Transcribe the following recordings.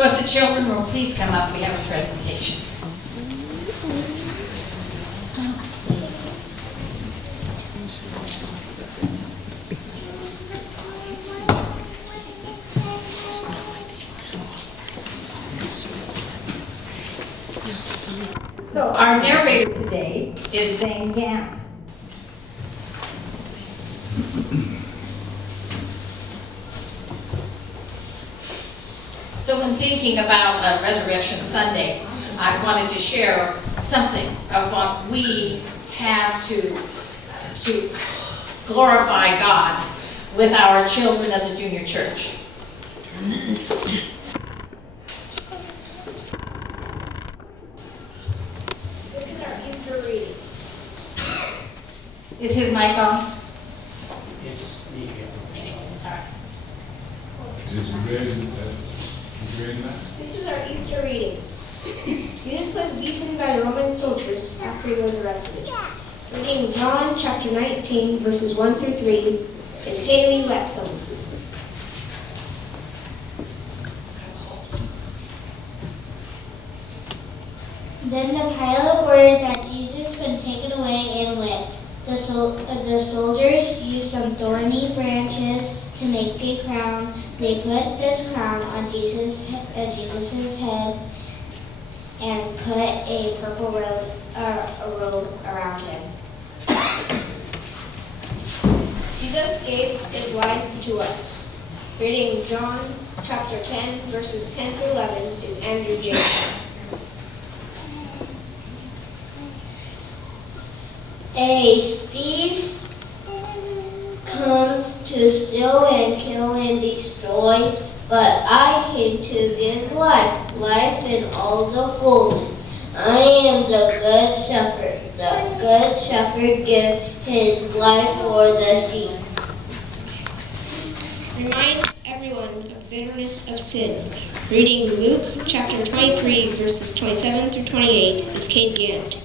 So if the children will please come up, we have a presentation. So our narrator today is Zane Gant. So when thinking about Resurrection Sunday, I wanted to share something of what we have to glorify God with our children of the junior church. This is our Easter reading. Is his mic on? It's the All right. This is our Easter readings. Jesus was beaten by the Roman soldiers after he was arrested. Reading John chapter 19, verses 1 through 3, is Haley Wetzel. Then the Pilate ordered that Jesus be taken away and whipped. The soldiers used some thorny branches to make a crown. They put this crown on Jesus's head and put a purple robe around him. Jesus gave his life to us. Reading John chapter 10, verses 10 through 11, is Andrew James. A thief comes to steal and kill and destroy, but I came to give life in all the fullness. I am the good shepherd. The good shepherd gives his life for the sheep. Remind everyone of bitterness of sin. Reading Luke chapter 23, verses 27 through 28, is Kate Gant.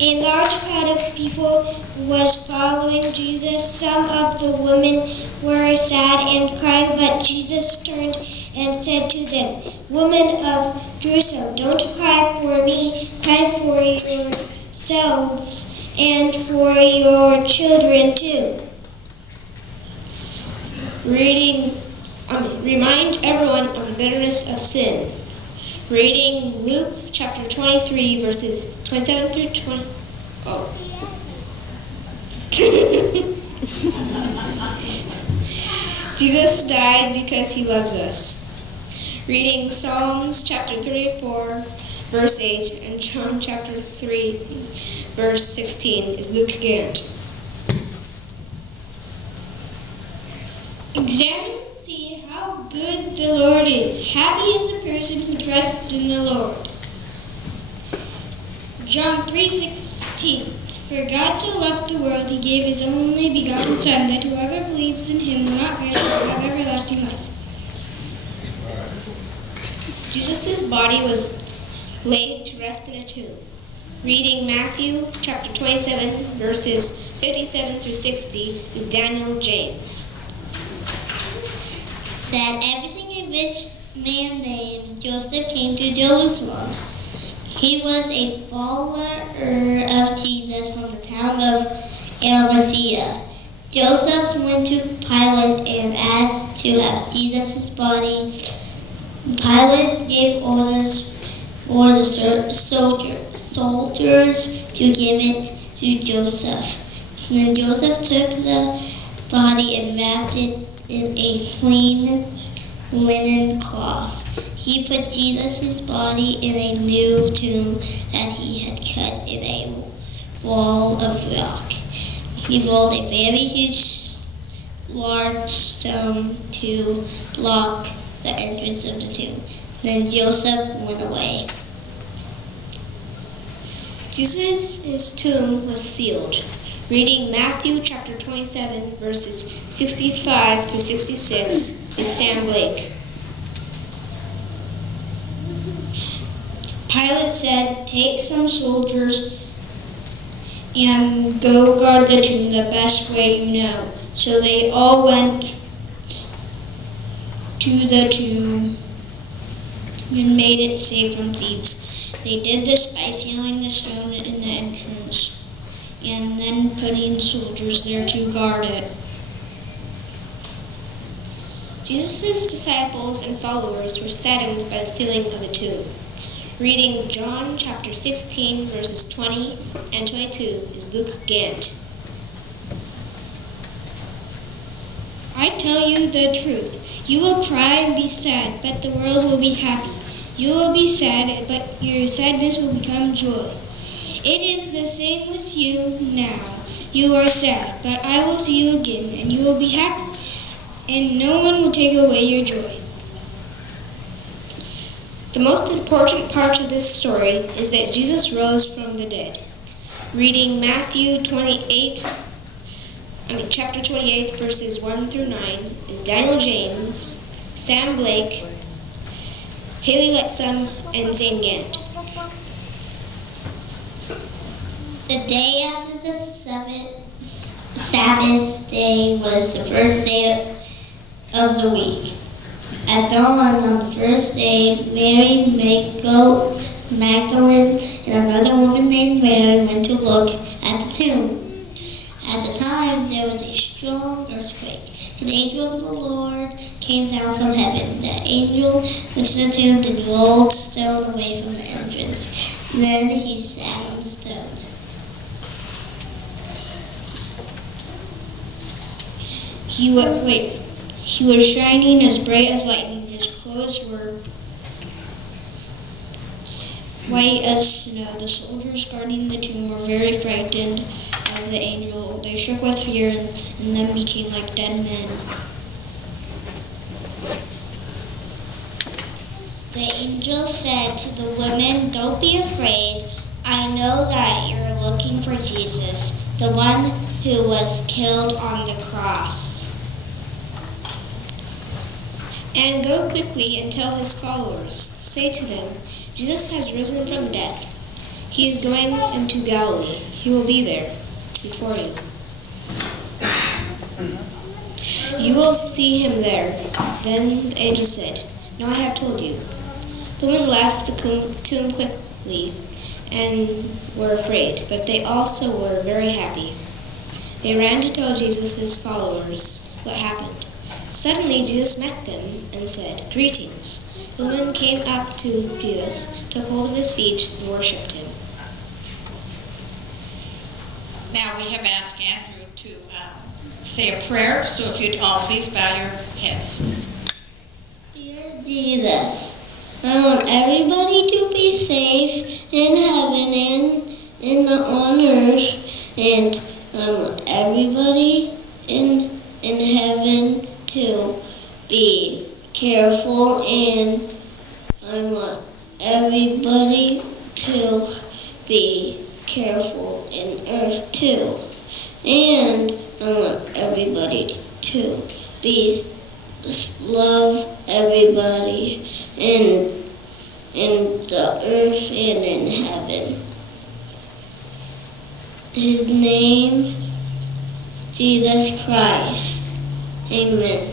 A large crowd of people was following Jesus. Some of the women were sad and crying, but Jesus turned and said to them, "Women of Jerusalem, don't cry for me, cry for yourselves and for your children too." Remind everyone of the bitterness of sin. Reading Luke chapter 23, verses 27 through 20. Oh. Jesus died because he loves us. Reading Psalms chapter 34, verse 8, and John chapter 3, verse 16 is Luke Gant. Examine and see how good the Lord is. Happy is the person who trusts in the Lord. John 3:16. For God so loved the world, he gave his only begotten Son, that whoever believes in him will not perish but have everlasting life. Jesus' body was laid to rest in a tomb. Reading Matthew chapter 27, verses 57 through 60 is Daniel James. That everything a rich man named Joseph came to Jerusalem. He was a follower of Jesus from the town of Arimathea. Joseph went to Pilate and asked to have Jesus' body. Pilate gave orders for the soldiers to give it to Joseph. Then Joseph took the body and wrapped it in a clean linen cloth. He put Jesus' body in a new tomb that he had cut in a wall of rock. He rolled a very large stone to block the entrance of the tomb. Then Joseph went away. Jesus' tomb was sealed. Reading Matthew chapter 27, verses 65 through 66 is Sam Blake. Pilate said, "Take some soldiers and go guard the tomb the best way you know." So they all went to the tomb and made it safe from thieves. They did this by sealing the stone in the entrance and then putting soldiers there to guard it. Jesus' disciples and followers were saddened by the sealing of the tomb. Reading John chapter 16, verses 20 and 22 is Luke Gant. I tell you the truth. You will cry and be sad, but the world will be happy. You will be sad, but your sadness will become joy. It is the same with you now. You are sad, but I will see you again, and you will be happy, and no one will take away your joy. The most important part of this story is that Jesus rose from the dead. Reading Matthew chapter 28, verses 1 through 9 is Daniel James, Sam Blake, Haley Letson, and Zane Gant. The day after the Sabbath day was the first day of the week. At dawn on the first day, Mary Magdalene and another woman named Mary went to look at the tomb. At the time, there was a strong earthquake. An angel of the Lord came down from heaven. The angel went to the tomb and rolled the stone away from the entrance. Then he sat on the stone. He was shining as bright as lightning. His clothes were white as snow. The soldiers guarding the tomb were very frightened of the angel. They shook with fear and then became like dead men. The angel said to the women, "Don't be afraid. I know that you're looking for Jesus, the one who was killed on the cross. And go quickly and tell his followers. Say to them, Jesus has risen from death. He is going into Galilee. He will be there before you. You will see him there." Then the angel said, "Now I have told you." The women left the tomb quickly and were afraid, but they also were very happy. They ran to tell Jesus' followers what happened. Suddenly Jesus met them and said, "Greetings." The women came up to Jesus, took hold of his feet, and worshipped him. Now we have asked Andrew to say a prayer, so if you'd all please bow your heads. Dear Jesus, I want everybody to be safe in heaven and on earth, and I want everybody in heaven to be careful, and I want everybody to be careful in earth too, and I want everybody to be love everybody in the earth and in heaven. His name, Jesus Christ. Amen.